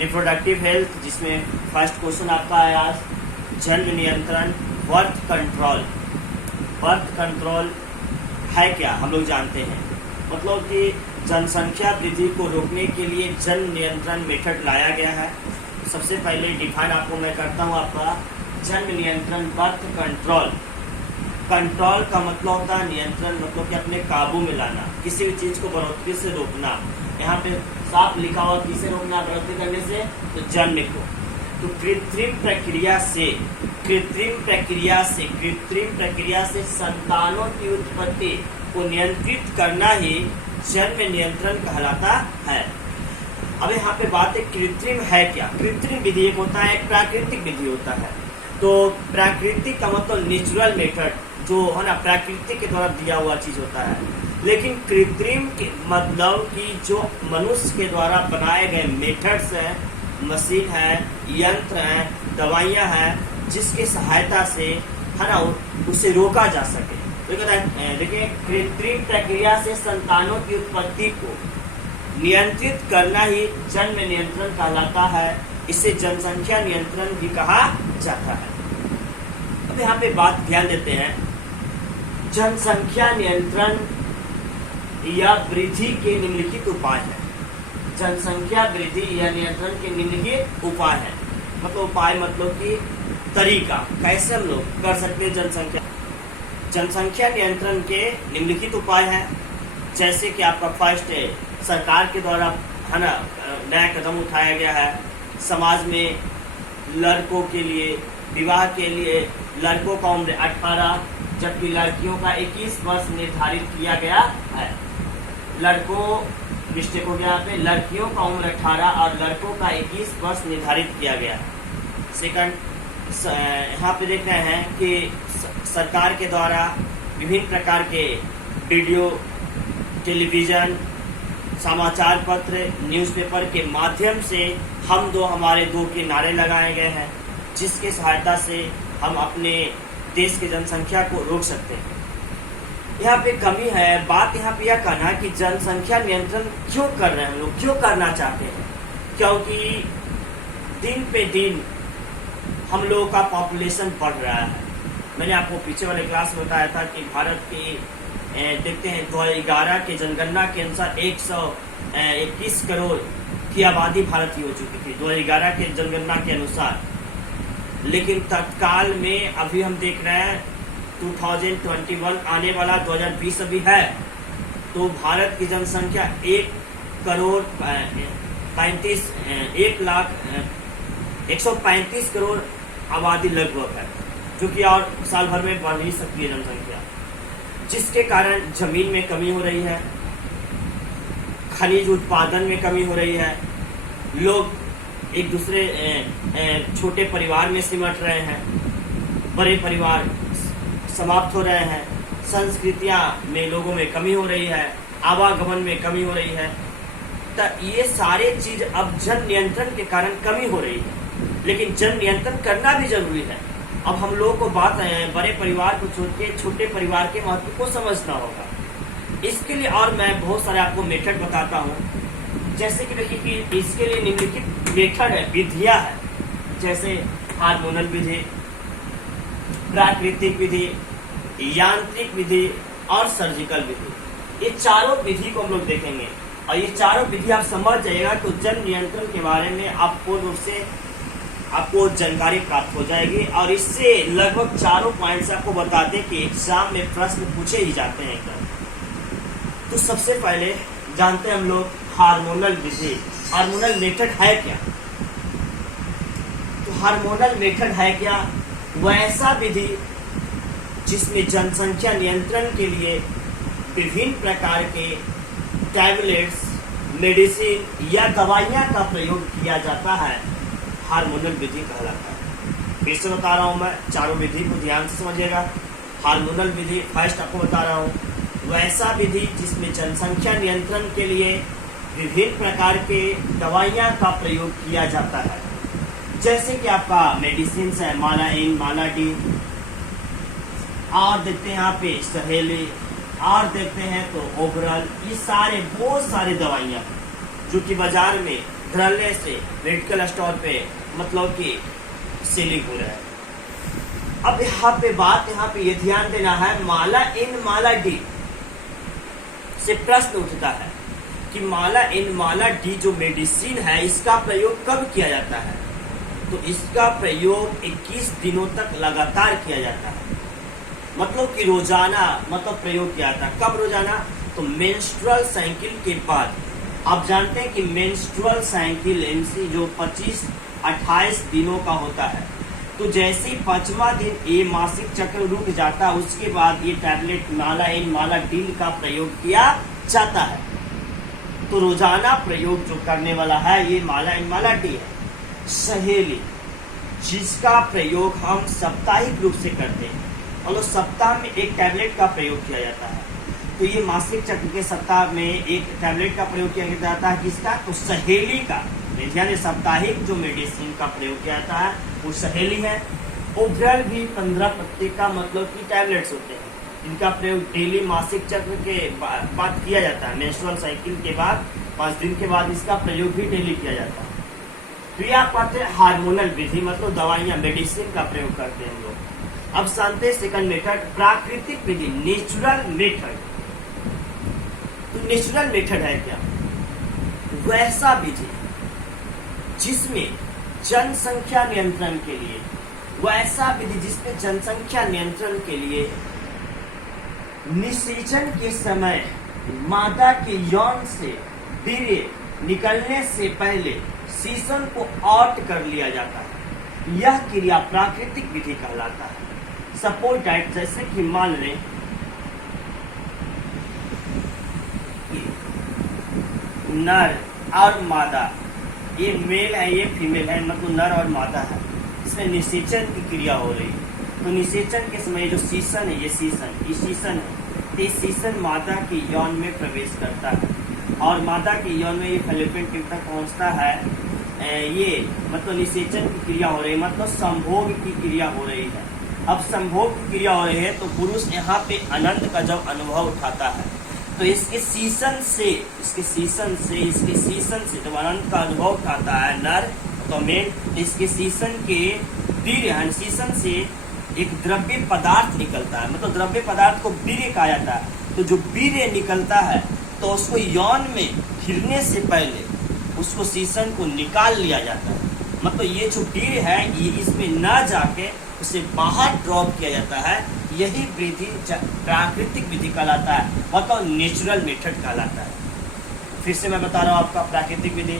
Reproductive health, जिसमें first question आपका है आज जन्म नियंत्रण, बर्थ कंट्रोल। बर्थ कंट्रोल है क्या हम लोग जानते हैं, मतलब कि जनसंख्या वृद्धि को रोकने के लिए जन्म नियंत्रण मेथड लाया गया है। सबसे पहले डिफाइन आपको मैं करता हूँ आपका जन्म नियंत्रण बर्थ कंट्रोल। कंट्रोल का मतलब होता है नियंत्रण, मतलब कि अपने काबू में लाना, किसी भी चीज को बढ़ोतरी से रोकना। यहाँ पे साफ लिखा हुआ किसे रोकना, बढ़ोतरी करने से, तो जन्म को। तो कृत्रिम प्रक्रिया से संतानों की उत्पत्ति को नियंत्रित करना ही जन्म नियंत्रण कहलाता है। अब यहाँ पे बात है कृत्रिम है क्या। कृत्रिम विधि एक होता है, एक प्राकृतिक विधि होता है। तो प्राकृतिक का मतलब नेचुरल मेथड, जो है ना प्राकृतिक के द्वारा दिया हुआ चीज होता है। लेकिन कृत्रिम के मतलब कि जो मनुष्य के द्वारा बनाए गए मेथड्स हैं, मशीन है, यंत्र है, दवाइयाँ हैं, जिसकी सहायता से है ना उसे रोका जा सके। तो कहता है देखिए, कृत्रिम प्रक्रिया से संतानों की उत्पत्ति को नियंत्रित करना ही जन्म नियंत्रण कहलाता है। इसे जनसंख्या नियंत्रण भी कहा जाता है। अब यहाँ पे बात ध्यान देते हैं, जनसंख्या नियंत्रण या वृद्धि के निम्नलिखित उपाय है। जनसंख्या वृद्धि या नियंत्रण के निम्नलिखित उपाय है, मतलब उपाय मतलब कि तरीका कैसे हम लोग कर सकते हैं जनसंख्या नियंत्रण के निम्नलिखित उपाय है। जैसे कि आपका फर्स्ट है, सरकार के द्वारा है ना नया कदम उठाया गया है। समाज में लड़कों के लिए, विवाह के लिए लड़कों का उम्र 18 जबकि लड़कियों का 21 वर्ष निर्धारित किया गया है। लड़कों मिस्टेक हो गया पे, लड़कियों का उम्र 18 और लड़कों का 21 वर्ष निर्धारित किया गया है। सेकंड, यहाँ पे देख रहे हैं कि सरकार के द्वारा विभिन्न प्रकार के वीडियो, टेलीविजन, समाचार पत्र, न्यूज़पेपर के माध्यम से हम दो हमारे दो के नारे लगाए गए हैं, जिसके सहायता से हम अपने देश की जनसंख्या को रोक सकते हैं। यहाँ पे कमी है, बात यहाँ पे यह कहना कि जनसंख्या नियंत्रण क्यों कर रहे हैं हम लोग, क्यों करना चाहते हैं, क्योंकि दिन पे दिन हम लोगों का पॉपुलेशन बढ़ रहा है। मैंने आपको पीछे वाले क्लास में बताया था कि भारत की देखते हैं 2011 के जनगणना के अनुसार 121 करोड़ की आबादी भारत की हो चुकी थी 2011 के जनगणना के अनुसार। लेकिन तत्काल में अभी हम देख रहे हैं 2021 आने वाला 2020 अभी है, तो भारत की जनसंख्या 135 करोड़ आबादी लगभग है, जो कि और साल भर में बढ़ ही सकती है जनसंख्या, जिसके कारण जमीन में कमी हो रही है, खनिज उत्पादन में कमी हो रही है, लोग एक दूसरे छोटे परिवार में सिमट रहे हैं, बड़े परिवार समाप्त हो रहे हैं, संस्कृतियां में लोगों में कमी हो रही है, आवागमन में कमी हो रही है। तो ये सारे चीज अब जन नियंत्रण के कारण कमी हो रही है, लेकिन जन नियंत्रण करना भी जरूरी है। अब हम लोगों को बात बड़े परिवार को छोड़ के छोटे परिवार के महत्व को समझना होगा। इसके लिए और मैं बहुत सारे आपको मेथड बताता हूँ, जैसे कि देखिए कि इसके लिए निम्नलिखित मेथड है, विधियां है, जैसे हार्मोनल विधि, प्राकृतिक विधि, यांत्रिक विधि और सर्जिकल विधि। ये चारों विधि को हम लोग देखेंगे और ये चारों विधि आप समझ जाइएगा तो जन नियंत्रण के बारे में आपको रूप से आपको जानकारी प्राप्त हो जाएगी। और इससे लगभग चारों पॉइंट्स आपको बताते हैं कि एग्जाम में प्रश्न पूछे ही जाते हैं एकदम। तो सबसे पहले जानते हैं हम लोग हार्मोनल विधि। हार्मोनल मेथड है क्या? तो हार्मोनल मेथड है क्या? वैसा विधि जिसमें जनसंख्या नियंत्रण के लिए विभिन्न प्रकार के टैबलेट्स, मेडिसिन या दवाइयां का प्रयोग किया जाता है, हार्मोनल विधि कहलाता है। फिर से बता रहा हूं मैं, चारों विधि को ध्यान से समझिएगा। हार्मोनल विधि फर्स्ट आपको बता रहा हूं, वैसा विधि जिसमें जनसंख्या नियंत्रण के लिए विभिन्न प्रकार के दवाइयां का प्रयोग किया जाता है, जैसे कि आपका मेडिसिन है माला इन, माला डी, और देखते हैं यहाँ पे सहेली, और देखते हैं तो ओवरऑल, ये सारे बहुत सारे दवाइयाँ जो कि बाजार में धड़ल्ले से मेडिकल स्टोर पे मतलब कि सेलिंग हो रहा है। अब यहाँ पे ये ध्यान देना है, माला इन माला डी से प्रश्न उठता है कि माला इन माला डी जो मेडिसिन है इसका प्रयोग कब किया जाता है। तो इसका प्रयोग 21 दिनों तक लगातार किया जाता है, मतलब कि रोजाना, मतलब प्रयोग किया जाता है। कब रोजाना? तो मेंस्ट्रुअल साइकिल के बाद। आप जानते हैं कि मेंस्ट्रुअल साइकिल एमसी जो 25-28 दिनों का होता है, तो जैसे ही 5वां दिन ये मासिक चक्र रुक जाता है उसके बाद ये टैबलेट माला इन माला डी का प्रयोग किया जाता है। तो रोजाना प्रयोग जो करने वाला है ये माला इन माला डी है। सहेली, जिसका प्रयोग हम साप्ताहिक रूप से करते हैं, मतलब सप्ताह में एक टैबलेट का प्रयोग किया जाता है। तो ये मासिक चक्र के सप्ताह में एक टैबलेट का प्रयोग किया जाता है। किसका? तो सहेली का। यानी साप्ताहिक जो मेडिसिन का प्रयोग किया जाता है वो सहेली है। ओवरऑल भी 15 पत्ते का मतलब कि टैबलेट्स होते हैं, इनका प्रयोग डेली मासिक चक्र के बाद किया जाता है। मेंस्ट्रुअल साइकिल के बाद 5 दिन के बाद इसका प्रयोग भी डेली किया जाता है। तो ये आप पढ़ते हैं हार्मोनल विधि, मतलब दवाइयाँ मेडिसिन का प्रयोग करते हैं हम लोग। अब जानते हैं सेकंड मेथड, प्राकृतिक विधि, नेचुरल मेथड। तो नेचुरल मेथड है क्या? वैसा विधि जिसमें जनसंख्या नियंत्रण के लिए, वैसा विधि जिसमें जनसंख्या नियंत्रण के लिए निषेचन के समय मादा के यौन से वीर्य निकलने से पहले सीसन को आउट कर लिया जाता है। यह क्रिया प्राकृतिक विधि कहलाता है। सपोज दैट, जैसे कि मान लें नर और मादा, ये मेल है ये फीमेल है, मतलब नर और मादा है, इसमें निषेचन की क्रिया हो रही है। तो निषेचन के समय जो सीसन है, ये सीसन है, ये सीसन मादा के यौन में प्रवेश करता है और मादा के यौन में ये फैलोपियन ट्यूब तक पहुंचता है। ये मतलब निषेचन की क्रिया हो रही है, मतलब संभोग की क्रिया हो रही है। अब संभोग की क्रिया हो रही है तो पुरुष यहाँ पे आनंद का जब अनुभव उठाता है तो इसके सीसन से जब आनंद का अनुभव उठाता है नर तो मेल, इसके सीसन के वीर्य, सीसन से एक द्रव्य पदार्थ निकलता है, मतलब द्रव्य पदार्थ को वीर्य कहा जाता है। तो जो वीर्य निकलता है तो उसको यौन में गिरने से पहले उसको सीसन को निकाल लिया जाता है, मतलब ये जो वीर्य है ये इसमें न जाके उसे बाहर ड्रॉप किया जाता है। यही विधि प्राकृतिक विधि कहलाता है, मतलब नेचुरल मेथड कहलाता है। फिर से मैं बता रहा हूँ आपका प्राकृतिक विधि।